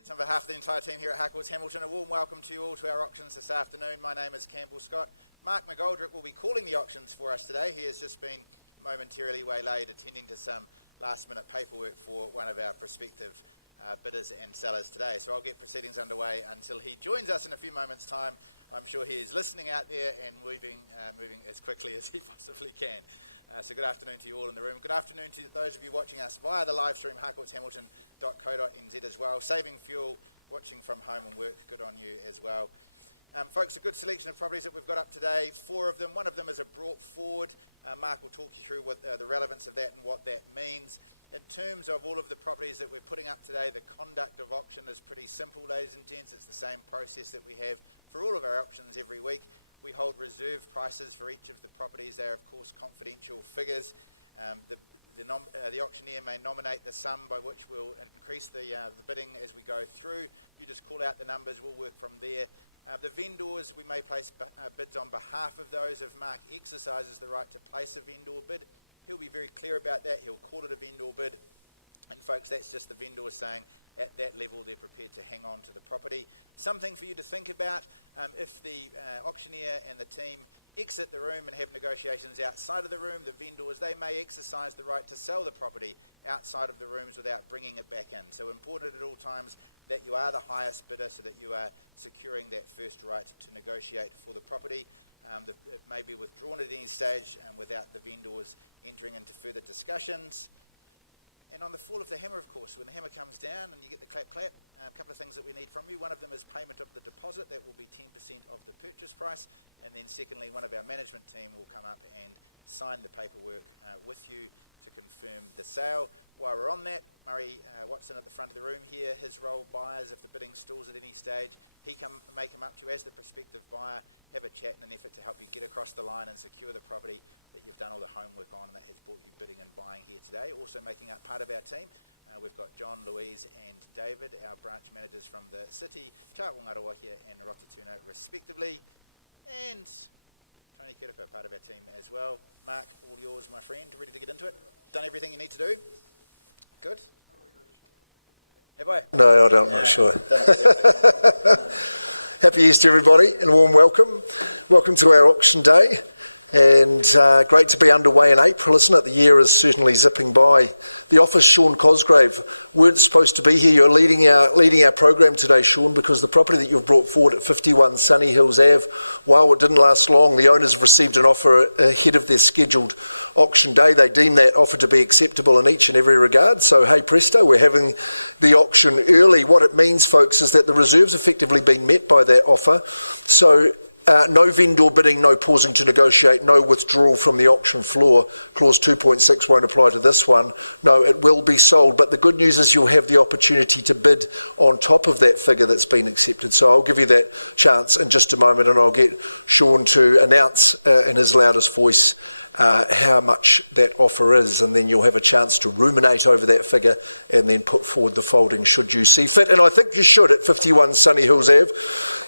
Gents, on behalf of the entire team here at Harcourts Hamilton, a warm welcome to you all to our auctions this afternoon. My name is Campbell Scott. Mark McGoldrick will be calling the auctions for us today. He has just been momentarily waylaid attending to some last-minute paperwork for one of our prospective bidders and sellers today. So I'll get proceedings underway until he joins us in a few moments' time. I'm sure he is listening out there and moving as quickly as he possibly can. So good afternoon to you all in the room. Good afternoon to those of you watching us via the live stream, harcourtshamilton.co.nz as well. Saving fuel, watching from home and work, good on you as well. Folks, a good selection of properties that we've got up today, 4 of them. One of them is a brought forward. Mark will talk you through what the relevance of that and what that means. In terms of all of the properties that we're putting up today, the conduct of auction is pretty simple, ladies and gents. It's the same process that we have for all of our auctions every week. We hold reserve prices for each of the properties. They are, of course, confidential figures. The auctioneer may nominate the sum by which we'll increase the bidding as we go through. You just call out the numbers, we'll work from there. The vendors, we may place bids on behalf of those. If Mark exercises the right to place a vendor bid, he'll be very clear about that. He'll call it a vendor bid. And folks, that's just the vendor saying at that level they're prepared to hang on to the property. Something for you to think about. If the auctioneer and the team exit the room and have negotiations outside of the room, the vendors, they may exercise the right to sell the property outside of the rooms without bringing it back in. So important at all times that you are the highest bidder so that you are securing that first right to negotiate for the property. It may be withdrawn at any stage without the vendors entering into further discussions. And on the fall of the hammer, of course, when the hammer comes down and you get the clap, a couple of things that we need from you. One of them is payment of the deposit. That will be 10% of the purchase price. And then secondly, one of our management team will come up and sign the paperwork with you to confirm the sale. While we're on that, Murray Watson at the front of the room here, his role, buyers, if the bidding stalls at any stage, he may come up to you as the prospective buyer, have a chat in an effort to help you get across the line and secure the property that you've done all the homework on and that has brought you bidding and buying here today. Also making up part of our team, we've got John, Louise and David, our branch managers from the city, Chawangarawahia and Rotatuna respectively. And Tony Kirapa, part of our team as well. Mark, all yours, my friend. Ready to get into it? Done everything you need to do? Good? Have I? No, I don't, not sure. Happy Easter, everybody, and warm welcome. Welcome to our auction day. And great to be underway in April, isn't it? The year is certainly zipping by. The office, Sean Cosgrave, weren't supposed to be here. You're leading our program today, Sean, because the property that you've brought forward at 51 Sunny Hills Ave, while it didn't last long, the owners have received an offer ahead of their scheduled auction day. They deem that offer to be acceptable in each and every regard. So, hey presto, we're having the auction early. What it means, folks, is that the reserve's effectively been met by that offer. So, no vendor bidding, no pausing to negotiate, no withdrawal from the auction floor. Clause 2.6 won't apply to this one. No, it will be sold. But the good news is you'll have the opportunity to bid on top of that figure that's been accepted. So I'll give you that chance in just a moment, and I'll get Sean to announce in his loudest voice how much that offer is, and then you'll have a chance to ruminate over that figure and then put forward the folding should you see fit. And I think you should at 51 Sunny Hills Ave.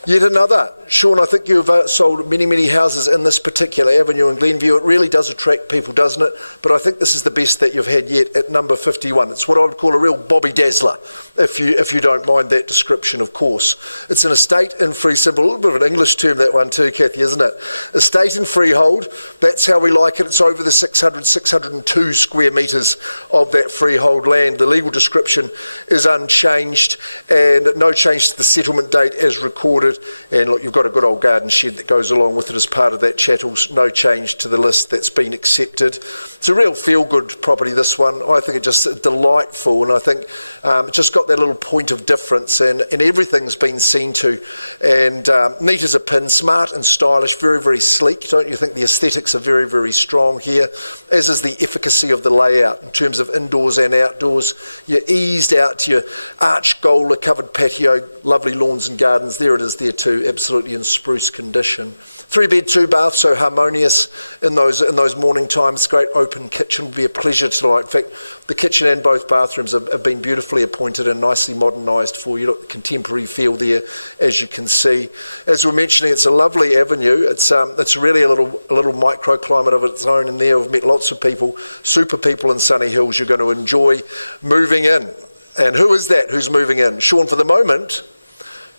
Yet another. Sean, I think you've sold many houses in this particular avenue in Glenview. It really does attract people, doesn't it? But I think this is the best that you've had yet at number 51. It's what I would call a real Bobby Dazzler, if you don't mind that description, of course. It's an estate in free symbol, a little bit of an English term that one too, Kathy, isn't it? Estate in freehold, that's how we like it. It's over the 602 square metres of that freehold land. The legal description is unchanged and no change to the settlement date as recorded. And look, you've got a good old garden shed that goes along with it as part of that chattels. No change to the list that's been accepted. It's a real feel-good property, this one. I think it's just delightful, and I think it just got that little point of difference, and everything's been seen to. And neat as a pin, smart and stylish, very sleek. Don't you think the aesthetics are very strong here, as is the efficacy of the layout in terms of indoors and outdoors. You're eased out to your arch gola covered patio, lovely lawns and gardens. There it is there too, absolutely in spruce condition. 3-bed, 2-bath, so harmonious in those morning times. Great open kitchen, would be a pleasure to like. In fact, the kitchen and both bathrooms have been beautifully appointed and nicely modernised for you. Look, the contemporary feel there, as you can see. As we're mentioning, it's a lovely avenue. It's really a little microclimate of its own in there. I've met lots of people, super people in Sunny Hills. You're going to enjoy moving in. And who is that who's moving in? Sean, for the moment,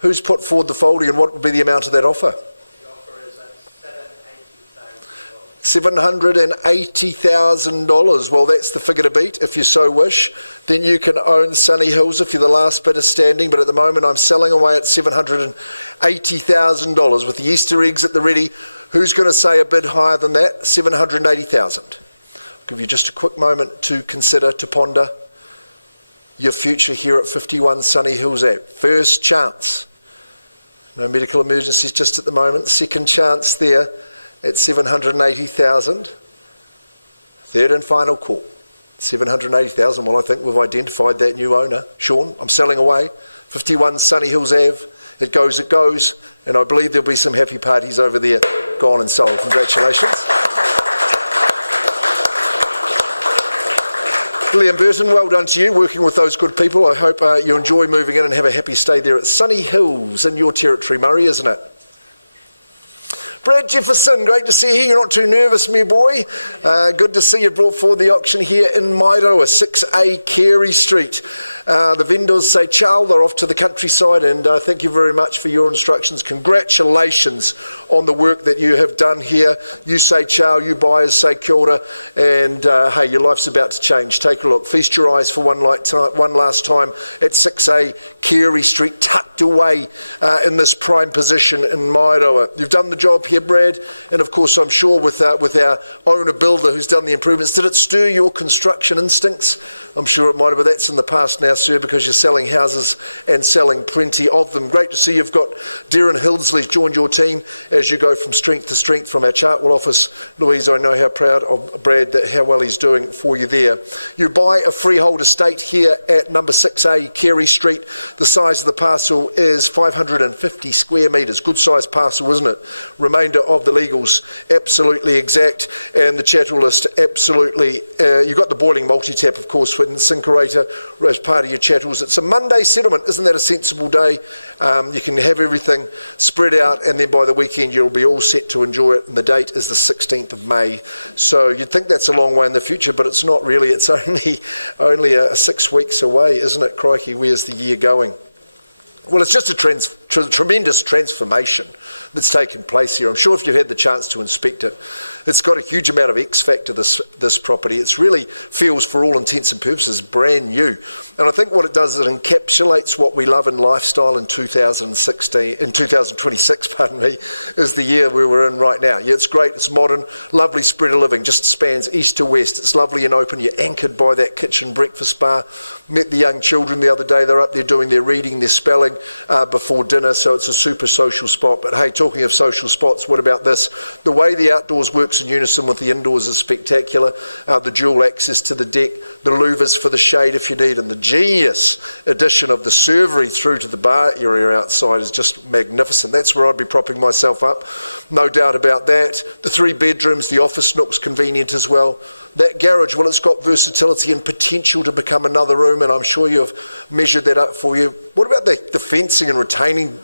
who's put forward the folding and what would be the amount of that offer? The offer is at $780,000. $780,000. Well, that's the figure to beat if you so wish. Then you can own Sunny Hills if you're the last bidder standing. But at the moment, I'm selling away at $780,000 with the Easter eggs at the ready. Who's going to say a bid higher than that? $780,000. I'll give you just a quick moment to consider, to ponder your future here at 51 Sunny Hills Ave. First chance. No medical emergencies just at the moment. Second chance there at 780,000. Third and final call. 780,000. Well, I think we've identified that new owner. Sean, I'm selling away. 51 Sunny Hills Ave. It goes, and I believe there'll be some happy parties over there. Gone and sold. Congratulations. Liam Burton, well done to you, working with those good people. I hope you enjoy moving in and have a happy stay there at Sunny Hills in your territory, Murray, isn't it? Brad Jefferson, great to see you here. You're not too nervous, me boy. Good to see you brought forward the auction here in Mairoa, 6A Carey Street. The vendors say, Charles, they're off to the countryside, and thank you very much for your instructions. Congratulations on the work that you have done here. You say Charles, you buyers say kia ora, and hey, your life's about to change. Take a look. Feast your eyes for one last time at 6A Carey Street, tucked away in this prime position in Mairoa. You've done the job here, Brad, and of course I'm sure with our owner builder who's done the improvements, did it stir your construction instincts? I'm sure it might have, but that's in the past now, sir, because you're selling houses and selling plenty of them. Great to see you've got Darren Hildsley's joined your team as you go from strength to strength from our Chartwell office. Louise, I know how proud of Brad that how well he's doing for you there. You buy a freehold estate here at number 6A Carey Street. The size of the parcel is 550 square metres. Good sized parcel, isn't it? Remainder of the legals absolutely exact, and the chattel list absolutely. You've got the boiling multi-tap, of course, with Syncerator as part of your chattels. It's a Monday settlement. Isn't that a sensible day? You can have everything spread out, and then by the weekend you'll be all set to enjoy it, and the date is the 16th of May. So you'd think that's a long way in the future, but it's not really. It's only 6 weeks away, isn't it? Crikey, where's the year going? Well, it's just a tremendous transformation that's taken place here. I'm sure if you had the chance to inspect it, it's got a huge amount of X factor, this property. It really feels, for all intents and purposes, brand new. And I think what it does is it encapsulates what we love in lifestyle in 2026, is the year we we're in right now. Yeah, it's great, it's modern, lovely spread of living, just spans east to west. It's lovely and open. You're anchored by that kitchen breakfast bar. Met the young children the other day. They're up there doing their reading, their spelling before dinner, so it's a super social spot. But hey, talking of social spots, what about this? The way the outdoors works in unison with the indoors is spectacular. The dual access to the deck, the louvers for the shade if you need, and the genius addition of the servery through to the bar area outside is just magnificent. That's where I'd be propping myself up, no doubt about that. The 3 bedrooms, the office nook's convenient as well. That garage, well, it's got versatility and potential to become another room, and I'm sure you've measured that up for you. What about the fencing and retaining?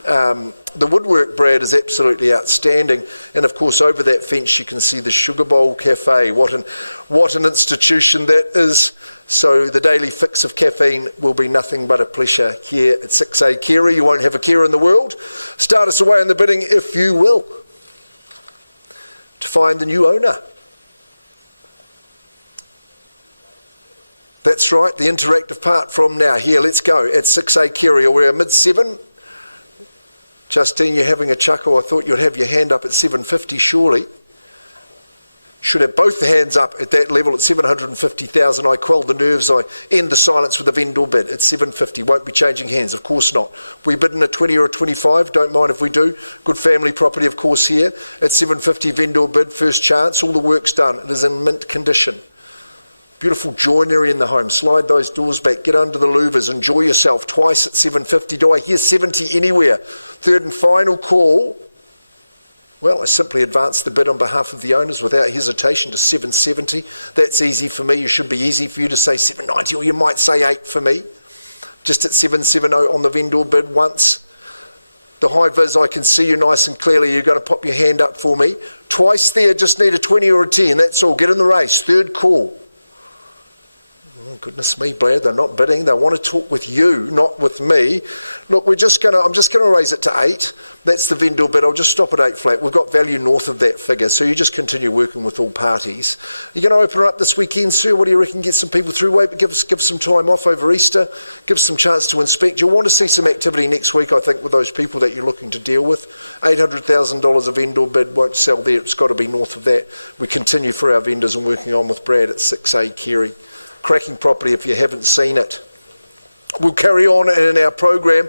The woodwork, Brad, is absolutely outstanding. And of course, over that fence, you can see the Sugar Bowl Cafe. What an institution that is. So the daily fix of caffeine will be nothing but a pleasure here at 6A Carey. You won't have a care in the world. Start us away in the bidding, if you will, to find the new owner. That's right, the interactive part from now. Here, let's go. At 6A Carey, we're mid-7. Justine, you're having a chuckle. I thought you'd have your hand up at 750, surely. Should have both the hands up at that level at 750,000. I quell the nerves. I end the silence with a vendor bid at 750. Won't be changing hands, of course not. We bid in a 20 or a 25. Don't mind if we do. Good family property, of course, here. At 750, vendor bid, first chance. All the work's done. It is in mint condition. Beautiful joinery in the home. Slide those doors back. Get under the louvers. Enjoy yourself. Twice at 750. Do I hear 70 anywhere? Third and final call. Well, I simply advance the bid on behalf of the owners without hesitation to 770. That's easy for me. It should be easy for you to say 790, or you might say 8 for me. Just at 770 on the vendor bid once. The high vis, I can see you nice and clearly. You're going to pop your hand up for me. Twice there, just need a 20 or a 10. That's all. Get in the race. Third call. Goodness me, Brad, they're not bidding. They want to talk with you, not with me. Look, I'm just going to raise it to 8. That's the vendor bid. I'll just stop at 8 flat. We've got value north of that figure, so you just continue working with all parties. You're going to open her up this weekend, sir? What do you reckon? Get some people through? Wait, give some time off over Easter. Give some chance to inspect. You'll want to see some activity next week, I think, with those people that you're looking to deal with. $800,000 a vendor bid won't sell there. It's got to be north of that. We continue for our vendors and working on with Brad at 6A Kerry. Cracking property if you haven't seen it. We'll carry on in our program,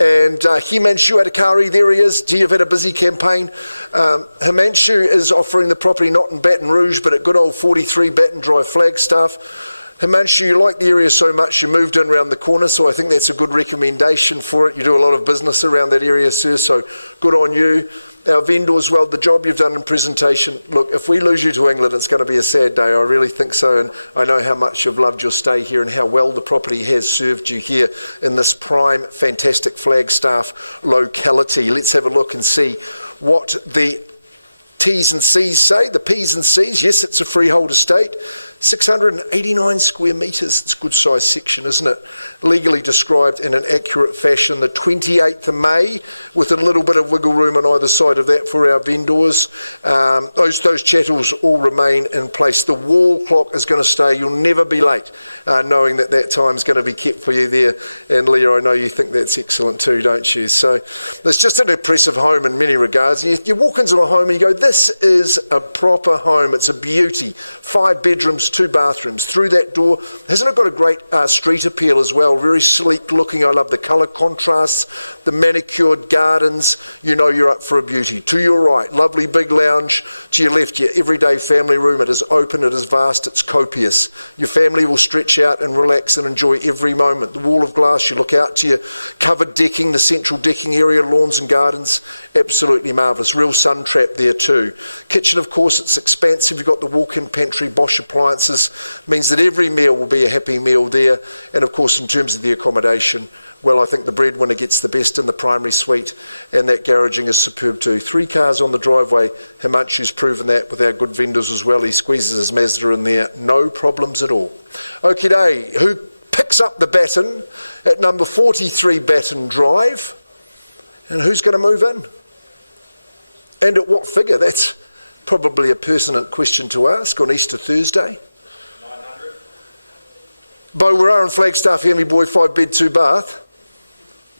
and Himanshu Adhikari, there he is. Gee, you've had a busy campaign. Himanshu is offering the property not in Baton Rouge, but at good old 43 Baton Drive, Flagstaff. Himanshu, you like the area so much you moved in around the corner, so I think that's a good recommendation for it. You do a lot of business around that area, sir, so good on you. Our vendors, well, the job you've done in presentation, look, if we lose you to England, it's going to be a sad day. I really think so, and I know how much you've loved your stay here and how well the property has served you here in this prime, fantastic Flagstaff locality. Let's have a look and see what the T's and C's say. The P's and C's, yes, it's a freehold estate. 689 square metres. It's a good sized section, isn't it? Legally described in an accurate fashion. The 28th of May, with a little bit of wiggle room on either side of that for our vendors. Those chattels all remain in place. The wall clock is going to stay. You'll never be late, knowing that time's going to be kept for you there. And Leah, I know you think that's excellent too, don't you? So it's just an impressive home in many regards. And you walk into a home and you go, this is a proper home. It's a beauty. 5 bedrooms, 2 bathrooms. Through that door, hasn't it got a great street appeal as well? Very sleek looking. I love the colour contrasts, the manicured gardens. You know you're up for a beauty. To your right, lovely big lounge. To your left, your everyday family room. It is open, it is vast, it's copious. Your family will stretch out and relax and enjoy every moment. The wall of glass, you look out to your covered decking, the central decking area, lawns and gardens. Absolutely marvellous. Real sun trap there too. Kitchen, of course, it's expansive. You've got the walk-in pantry, Bosch appliances. Means that every meal will be a happy meal there. And of course, in terms of the accommodation, well, I think the breadwinner gets the best in the primary suite, and that garaging is superb too. 3 cars on the driveway. Himanshu's proven that with our good vendors as well. He squeezes his Mazda in there, no problems at all. Okay, day, who picks up the baton at number 43 Baton Drive? And who's going to move in? And at what figure? That's probably a pertinent question to ask on Easter Thursday. 900. Bo, we are in Flagstaff here, me boy, 5 bed, 2 bath.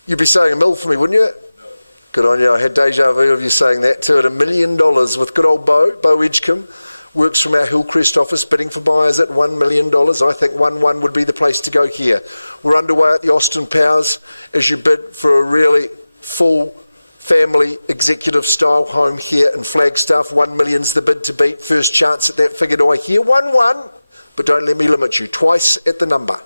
You'd be saying a mil for me, wouldn't you? No. Good on you. I had deja vu of you saying that too. At $1 million with good old Bo Edgecombe. Works from our Hillcrest office, bidding for buyers at $1 million. I think 1-1 would be the place to go here. We're underway at the Austin Powers as you bid for a really full family executive style home here in Flagstaff. 1 million's the bid to beat. First chance at that figure, do I hear? 1-1, but don't let me limit you. Twice at the number.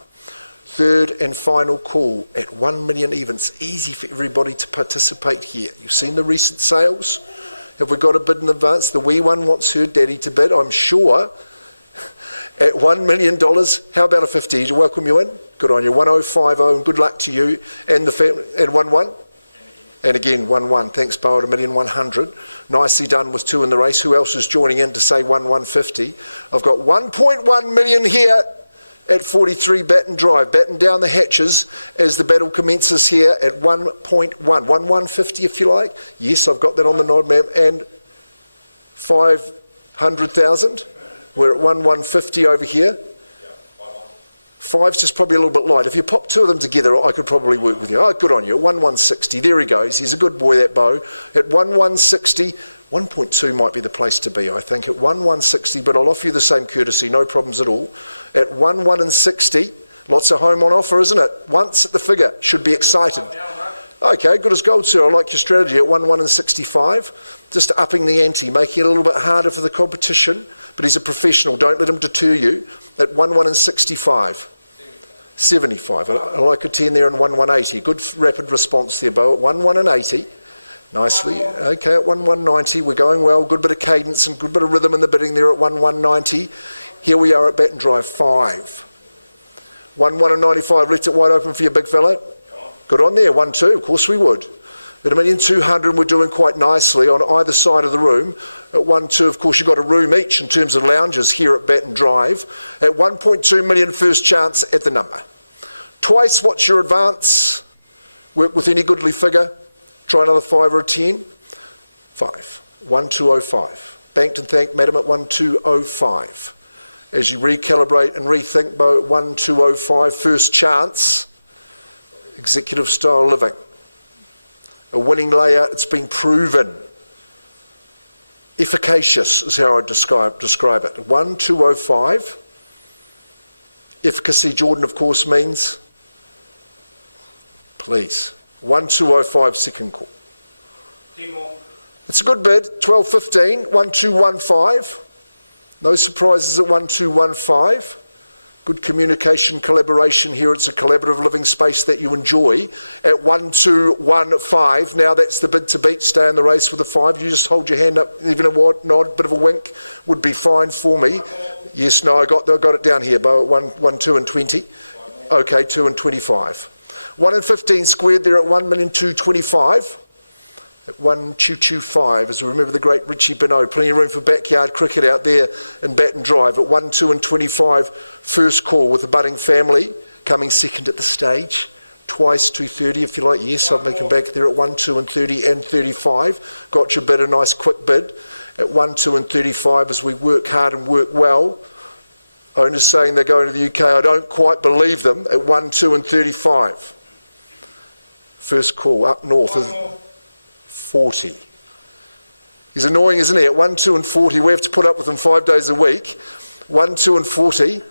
Third and final call at 1 million even. It's easy for everybody to participate here. You've seen the recent sales. Have we got a bid in advance? The wee one wants her daddy to bid, I'm sure. At $1 million, how about a 50? To welcome you in? Good on you. 1050, and good luck to you and the family. And 1-1. And again, 1-1. Thanks, Bo, at $1,100,000. Nicely done with 2 in the race. Who else is joining in to say 1-150? I've got 1.1 million here at 43 Baton Drive. Batten down the hatches as the battle commences here at 1.1. 1-150 if you like. Yes, I've got that on the nod, ma'am. And 500,000. We're at 1-150 over here. 5's just probably a little bit light. If you pop 2 of them together, I could probably work with you. Oh, good on you. 1-160. There he goes. He's a good boy, that Bo. At 1-160, 1.2 might be the place to be, I think. At 1-160, but I'll offer you the same courtesy. No problems at all. At 1-160, lots of home on offer, isn't it? Once at the figure. Should be excited. Okay, good as gold, sir. I like your strategy at 1-165. Just upping the ante, making it a little bit harder for the competition. But he's a professional. Don't let him deter you. At 1-165. 75. I like a 10 there and 1-180. Good rapid response there, Bo. At 1-180. Nicely. Okay, at 1-190. We're going well. Good bit of cadence and good bit of rhythm in the bidding there at 1-190. Here we are at Baton Drive 5. 1-195. Let's it wide open for you, big fella. Good on there. 1-2. Of course we would. At 1,200,000, we're doing quite nicely on either side of the room. At 1-2, of course, you've got a room each in terms of lounges here at Batten Drive. At 1.2 million, first chance at the number. Twice, what's your advance? Work with any goodly figure. Try another 5 or a 10. 5. 1205. Banked and thanked, madam, at 1205. As you recalibrate and rethink, Bo, at 1205, first chance. Executive style living. A winning layout, it's been proven. Efficacious is how I describe it. 1205. Efficacy, Jordan, of course, means please. 1205, second call. 10 more. It's a good bid. 1215, 1215. No surprises at 1215. Good communication, collaboration here. It's a collaborative living space that you enjoy. At 1215, now that's the bid to beat. Stay in the race with a 5. You just hold your hand up, even a nod, bit of a wink would be fine for me. Yes, no, I got it down here, Bo, at 1, 2 and 20. Okay, 2 and 25. 1 and 15 squared there at 1,225,000. At 1,225, as we remember the great Richie Benoit, plenty of room for backyard cricket out there in Batten Drive. At 1, 2 and 25, first call with the budding family, coming second at the stage. Twice 230 if you like. Yes, I'm making back there at 1, 2 and 30 and 35. Got your bid, a nice quick bid. At 1, 2 and 35 as we work hard and work well. Owners saying they're going to the UK. I don't quite believe them. At 1, 2 and 35. First call up north is 40. He's annoying, isn't he? At 1, 2 and 40, we have to put up with him 5 days a week. 1, 2 and 40.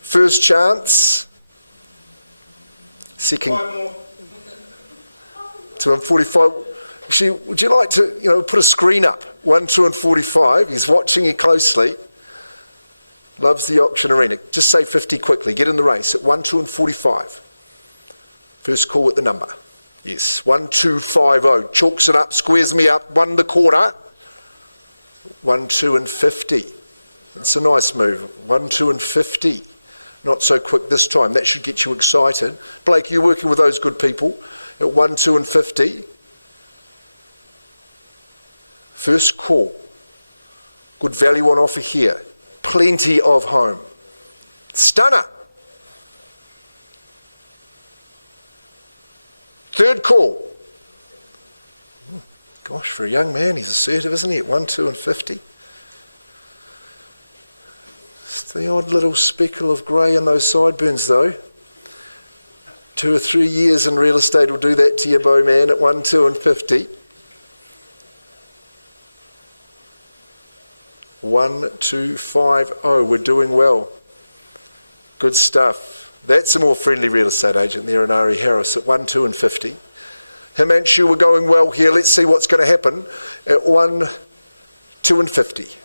First chance. Second. 2 and 45. Actually, would you like to, put a screen up? 1, 2 and 45. He's watching you closely. Loves the auction arena. Just say 50 quickly. Get in the race at 1, 2 and 45. First call at the number. Yes, 1250. Chalks it up, squares me up, 1 1/4. 1, 2 and 50. It's a nice move. 1, 2 and 50. Not so quick this time. That should get you excited. Blake, you're working with those good people. At 1, 2 and 50. First call. Good value on offer here. Plenty of home. Stunner. Third call. Gosh, for a young man, he's assertive, isn't he? At 1, 2 and 50. It's the odd little speckle of grey in those sideburns, though. 2 or 3 years in real estate will do that to you, Bo man, at 1, 2 and 50. 1250. We're doing well. Good stuff. That's a more friendly real estate agent there in Ari Harris at 1, 2 and 50. Himanshu, we're going well here. Let's see what's going to happen at 1, 2 and 50.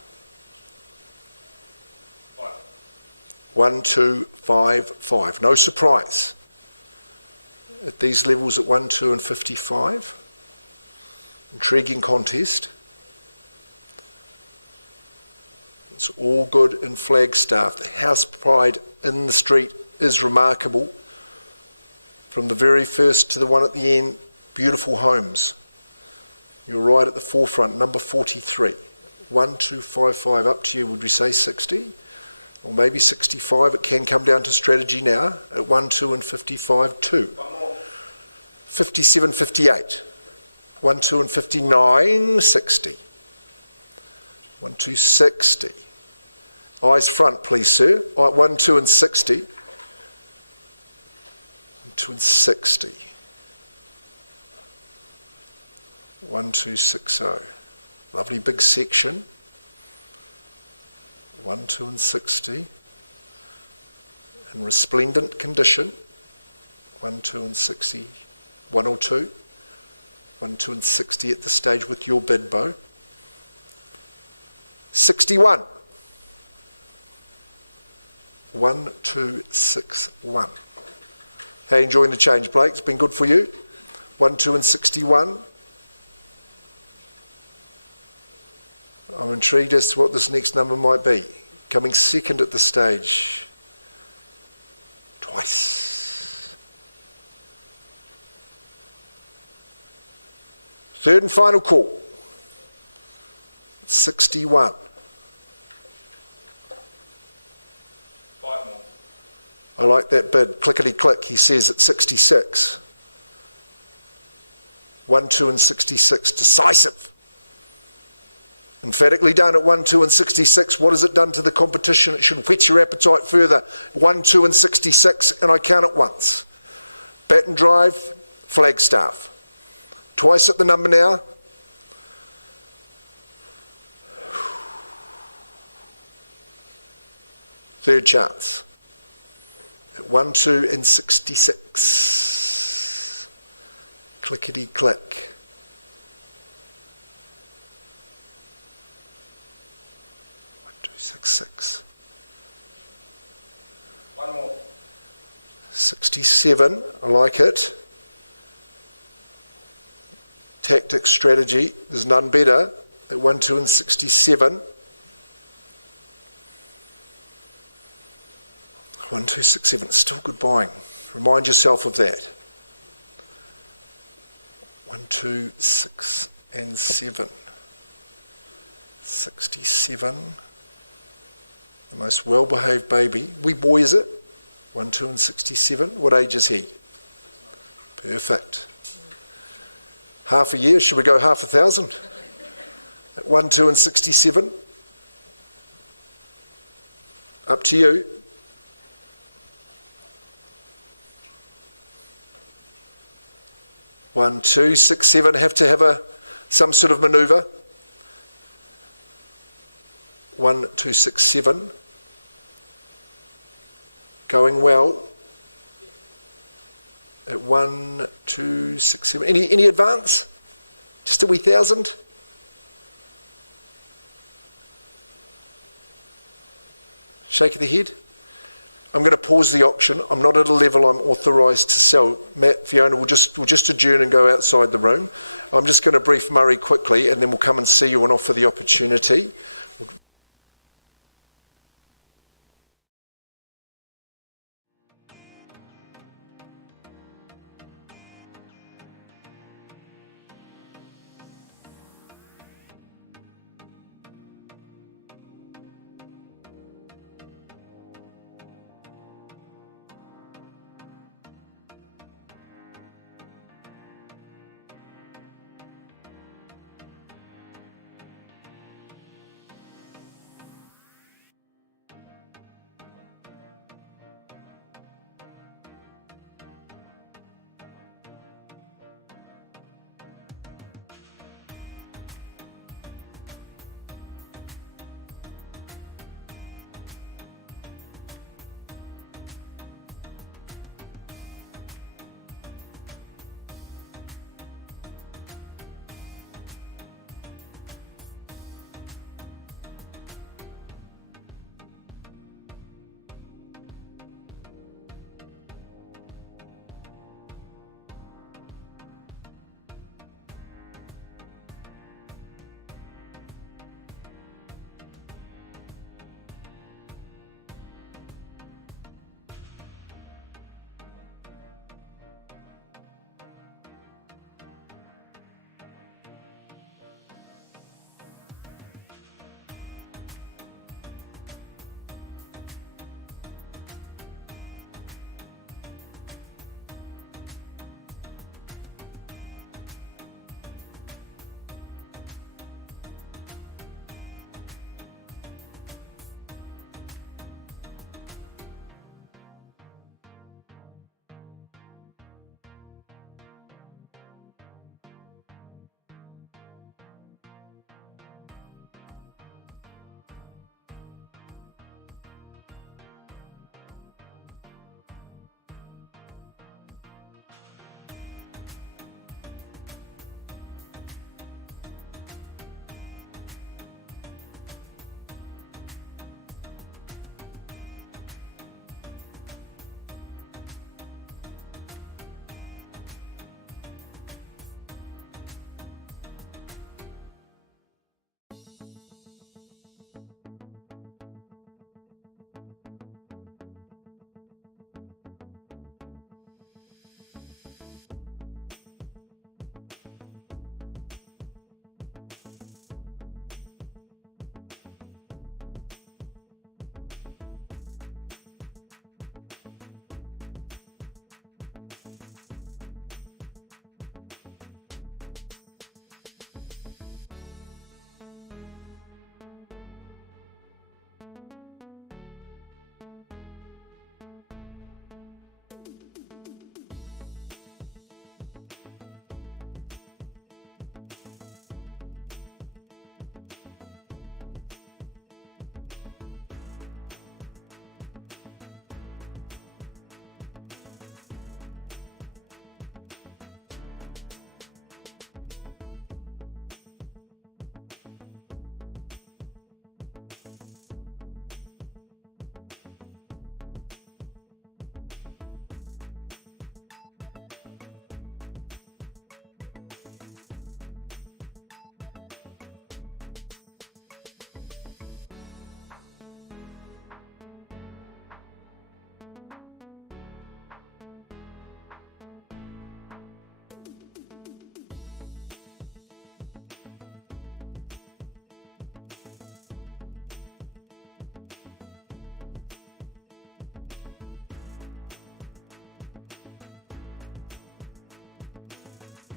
1, 2, 5, 5. No surprise. At these levels at 1, 2 and 55. Intriguing contest. It's all good in Flagstaff. The house pride in the street is remarkable. From the very first to the one at the end, beautiful homes. You're right at the forefront, number 43. 1255, up to you. Would we say 60? Or maybe 65? It can come down to strategy now. At 1, 2 and 55, 2. 57, 58. 1, 2 and 59, 60. 1, 2, 60. Eyes front, please, sir. 1, 2 and 60. 1, 2 and 60. 1, 2, 60. Lovely big section. 1, 2 and 60. In resplendent condition. 1, 2 and 60. 1 or 2. 1, 2 and 60 at the stage with your bid, Bo. 61. 1, 2, 6, 1. How are you enjoying the change, Blake? It's been good for you? 1, 2 and 61. I'm intrigued as to what this next number might be. Coming second at the stage. Twice. Third and final call. 61. 5 more. I like that bid. Clickety click, he says at 66. 1, 2 and 66. Decisive. Emphatically done at 1, 2 and 66. What has it done to the competition? It should whet your appetite further. 1, 2 and 66, and I count it once. Bat and drive, Flagstaff. Twice at the number now. Third chance. At 1, 2 and 66. Clickety click. 66. 1 more. 67, I like it. Tactic strategy, there's none better. At 1, 2 and 67. 1, 2, 6, 7, still good buying. Remind yourself of that. 1, 2, 6 and 7. 67. The most well-behaved baby. Wee boy, is it? 1, 2 and 67. What age is he? Perfect. Half a year. Should we go half 1,000? At 1, 2 and 67. Up to you. One, 2, 6, 7. Have to have some sort of manoeuvre. 1, 2, 6, 7. Going well. At 1, 2, 6, 7. Any advance? Just a wee 1,000? Shake of the head. I'm going to pause the auction. I'm not at a level I'm authorised to sell. Matt, Fiona, we'll just adjourn and go outside the room. I'm just going to brief Murray quickly, and then we'll come and see you and offer the opportunity.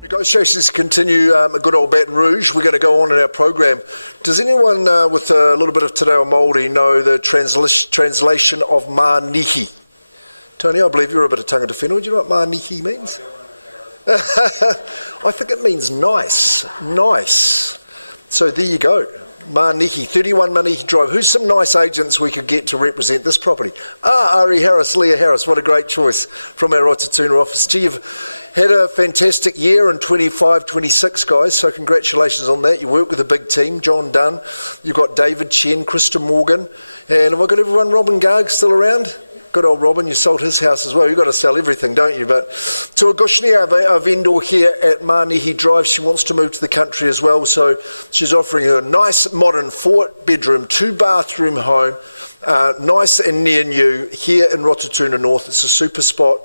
Negotiations continue at good old Baton Rouge. We're going to go on in our program. Does anyone with a little bit of Te Reo Māori know the translation of Mānihi? Tony, I believe you're a bit of tangata whenua. Do you know what Mānihi means? I think it means nice. Nice. So there you go. Mānihi, 31 Mānihi Drive. Who's some nice agents we could get to represent this property? Ari Harris, Leah Harris. What a great choice from our Rotatuna office. Gee, you've had a fantastic year in 25-26, guys, so congratulations on that. You work with a big team. John Dunn, you've got David Chen, Krista Morgan, and have I got everyone? Robin Garg still around? Good old Robin, you sold his house as well. You've got to sell everything, don't you? But to Agushni, our vendor here at Mānihi Drive, she wants to move to the country as well. So she's offering her a nice modern 4-bedroom, 2-bathroom home, nice and near new here in Rotatuna North. It's a super spot.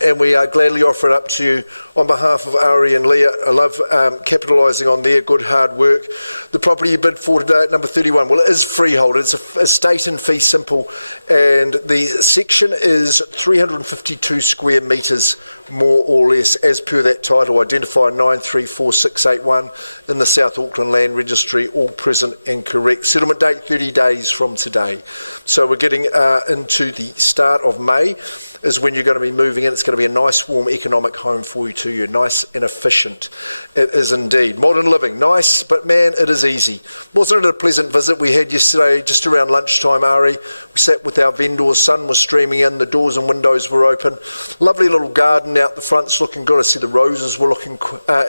And we gladly offer it up to you on behalf of Ari and Leah. I love capitalising on their good hard work. The property you bid for today at number 31, well, it is freehold. It's a estate and fee simple, and the section is 352 square metres, more or less, as per that title, identifier 934681 in the South Auckland Land Registry, all present and correct. Settlement date 30 days from today. So we're getting into the start of May is when you're going to be moving in. It's going to be a nice, warm, economic home for you too. You're nice and efficient. It is indeed. Modern living, nice, but man, it is easy. Wasn't it a pleasant visit we had yesterday, just around lunchtime, Ari? We sat with our vendors, sun was streaming in, the doors and windows were open. Lovely little garden out the front's looking good. I see the roses were looking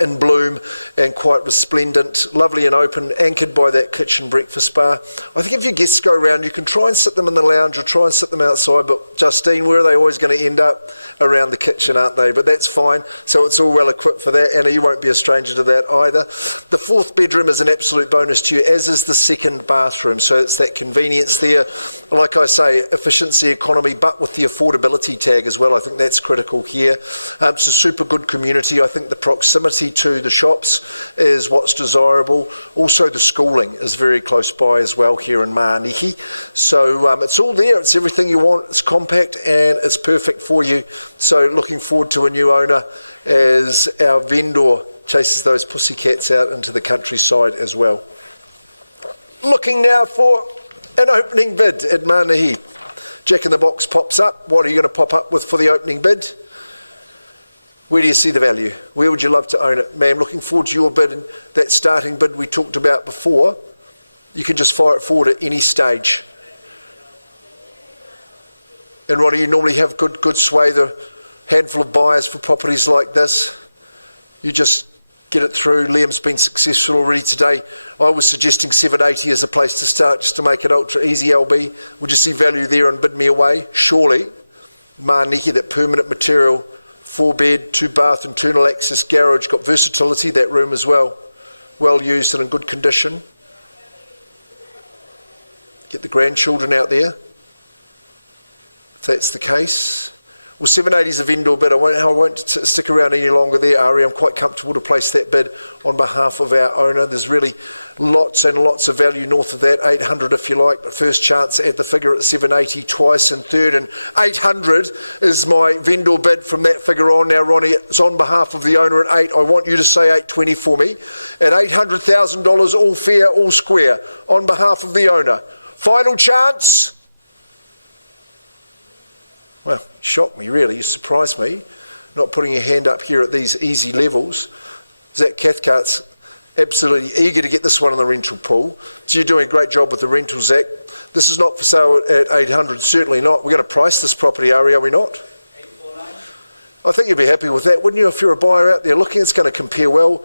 in bloom and quite resplendent. Lovely and open, anchored by that kitchen breakfast bar. I think if your guests go around, you can try and sit them in the lounge or try and sit them outside, but Justine, where are they always going to end up? Around the kitchen, aren't they? But that's fine. So it's all well equipped for that. Anna, you won't be a stranger to that either. The 4th bedroom is an absolute bonus to you, as is the 2nd bathroom. So it's that convenience there. Like I say, efficiency, economy, but with the affordability tag as well. I think that's critical here. It's a super good community. I think the proximity to the shops is what's desirable. Also, the schooling is very close by as well here in Mānihi. So it's all there. It's everything you want. It's compact and it's perfect for you. So looking forward to a new owner as our vendor chases those pussycats out into the countryside as well. Looking now for an opening bid at Mānihi. Jack in the Box pops up. What are you going to pop up with for the opening bid? Where do you see the value? Where would you love to own it? Ma'am, looking forward to your bid, and that starting bid we talked about before. You can just fire it forward at any stage. And Ronnie, you normally have good sway, the handful of buyers for properties like this. You just get it through. Liam's been successful already today. I was suggesting 780 as a place to start, just to make it ultra easy, LB. Would you see value there and bid me away? Surely. Mānihi, that permanent material, 4-bed, 2-bath internal access garage, got versatility, that room as well. Well used and in good condition. Get the grandchildren out there. If that's the case. Well, 780 is a vendor bid. I won't stick around any longer there, Ari. I'm quite comfortable to place that bid on behalf of our owner. There's really lots and lots of value north of that, 800 if you like, but first chance at the figure at 780 twice and third, and 800 is my vendor bid from that figure on. Now, Ronnie, it's on behalf of the owner at 8. I want you to say 820 for me. At $800,000, all fair, all square, on behalf of the owner. Final chance. Well, you shocked me, really. You surprised me, not putting your hand up here at these easy levels. Zach Cathcart's absolutely eager to get this one in the rental pool. So you're doing a great job with the rental, Zach. This is not for sale at 800, certainly not. We're going to price this property, are we not? 849. I think you'd be happy with that, wouldn't you? If you're a buyer out there looking, it's going to compare well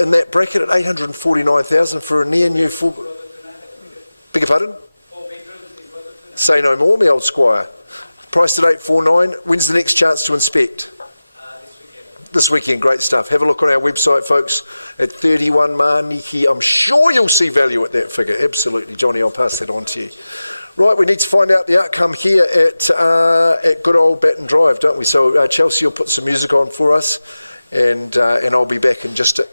in that bracket at 849,000 for a near new full. Beg your pardon? 4 bedrooms. Say no more, me old squire. Priced at 849. When's the next chance to inspect? This weekend. This weekend, great stuff. Have a look on our website, folks, at 31 Mānihi. I'm sure you'll see value at that figure. Absolutely, Johnny, I'll pass that on to you. Right, we need to find out the outcome here at good old Baton Drive, don't we? So Chelsea will put some music on for us, and I'll be back in just a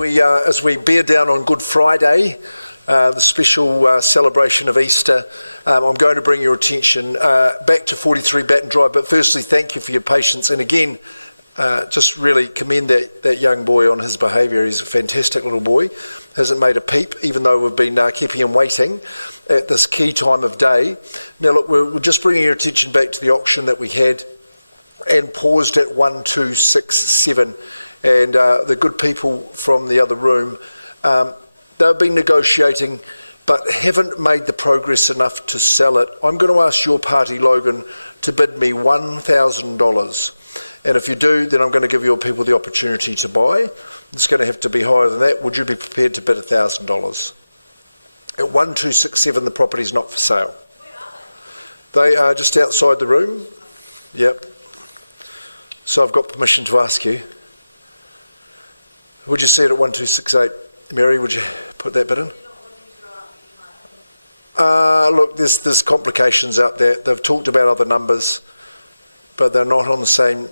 as we bear down on Good Friday, the special celebration of Easter, I'm going to bring your attention back to 43 Batten Drive. But firstly, thank you for your patience. And again, just really commend that young boy on his behaviour. He's a fantastic little boy. Hasn't made a peep, even though we've been keeping him waiting at this key time of day. Now, look, we're just bringing your attention back to the auction that we had and paused at 1267. And the good people from the other room, they've been negotiating but haven't made the progress enough to sell it. I'm going to ask your party, Logan, to bid me $1,000. And if you do, then I'm going to give your people the opportunity to buy. It's going to have to be higher than that. Would you be prepared to bid $1,000? At 1267, the property's not for sale. They are just outside the room. Yep. So I've got permission to ask you. Would you see it at 1268? Mary, would you put that bid in? Look, there's complications out there. They've talked about other numbers, but they're not on the same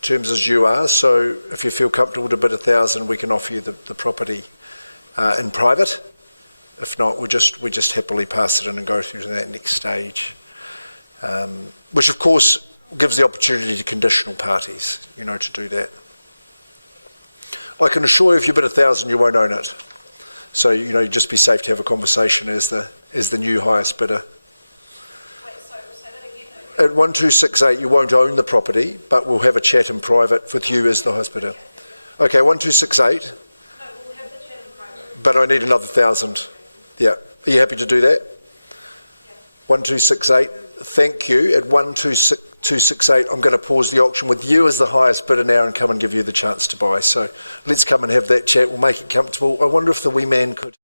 terms as you are. So if you feel comfortable to bid 1,000, we can offer you the property in private. If not, we just happily pass it in and go through to that next stage, which of course gives the opportunity to conditional parties, to do that. I can assure you, if you bid 1,000, you won't own it. So you just be safe to have a conversation as the new highest bidder. Wait, so say that again. At 1268, you won't own the property, but we'll have a chat in private with you as the highest bidder. Okay, 1268. No, we'll have the chat in private. But I need another 1,000. Yeah. Are you happy to do that? Yeah. 1268. Thank you. At 1268, I'm going to pause the auction with you as the highest bidder now and come and give you the chance to buy. So let's come and have that chat. We'll make it comfortable. I wonder if the wee man could.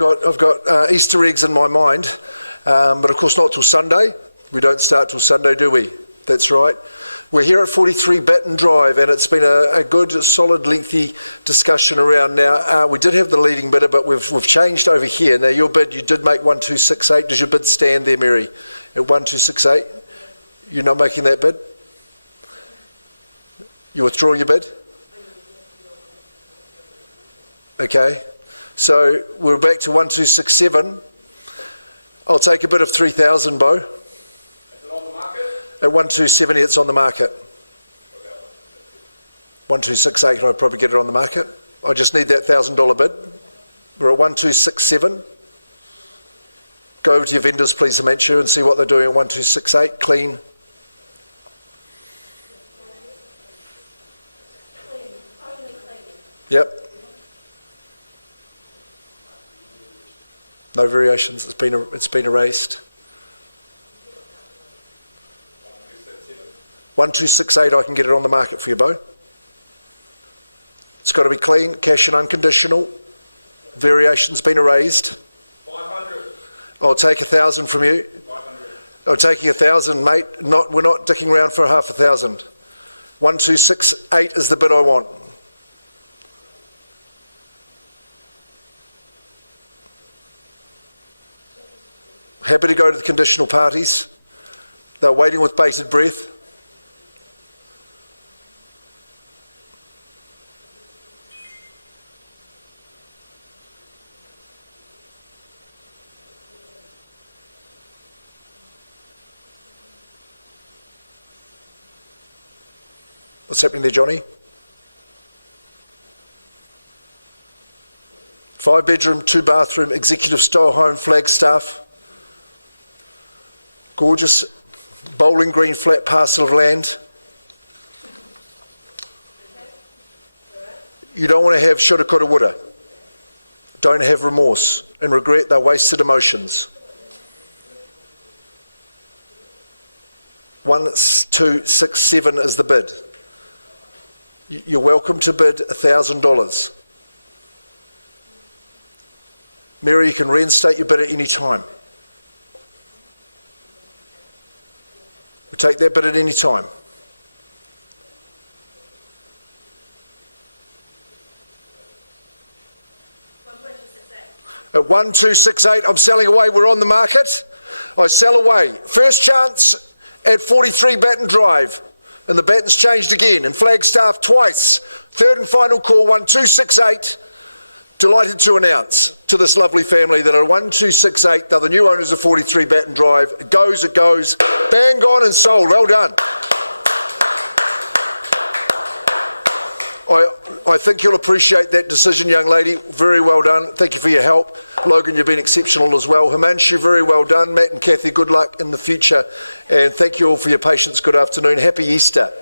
I've got Easter eggs in my mind, but of course not till Sunday. We don't start till Sunday, do we? That's right. We're here at 43 Batten Drive, and it's been a good, solid, lengthy discussion around now. We did have the leading bidder, but we've changed over here. Now, your bid, you did make 1268. Does your bid stand there, Mary, at 1268? You're not making that bid? You're withdrawing your bid? Okay. So we're back to 1267. I'll take a bid of 3,000, Bo. Is it on the market? At 1270, it's on the market. 1268, I'd probably get it on the market. I just need that $1,000 bid. We're at 1267. Go over to your vendors, please, Himanshu, and see what they're doing at 1268. Clean. Yep. No variations. It's been erased. 1268. I can get it on the market for you, Bo. It's got to be clean, cash and unconditional. Variation's been erased. 500. I'll take 1,000 from you. 500. I'm taking 1,000, mate. We're not dicking around for half 1,000. 1268 is the bid I want. Happy to go to the conditional parties. They're waiting with bated breath. What's happening there, Johnny? 5-bedroom, 2-bathroom, executive style home, Flagstaff. Gorgeous bowling green flat parcel of land. You don't want to have shoulda, coulda, woulda. Don't have remorse and regret. They're wasted emotions. 1267 is the bid. You're welcome to bid $1,000. Mary, you can reinstate your bid at any time. We'll take that bid at any time. At 1268, I'm selling away. We're on the market. I sell away. First chance at 43 Batten Drive. And the Batten's changed again. And Flagstaff twice. Third and final call, 1268. Delighted to announce to this lovely family that at 1268, they're the new owners of 43 Batten Drive. It goes. Bang on and sold. Well done. I think you'll appreciate that decision, young lady. Very well done. Thank you for your help. Logan, you've been exceptional as well. Himanshu, very well done. Matt and Kathy, good luck in the future. And thank you all for your patience. Good afternoon. Happy Easter.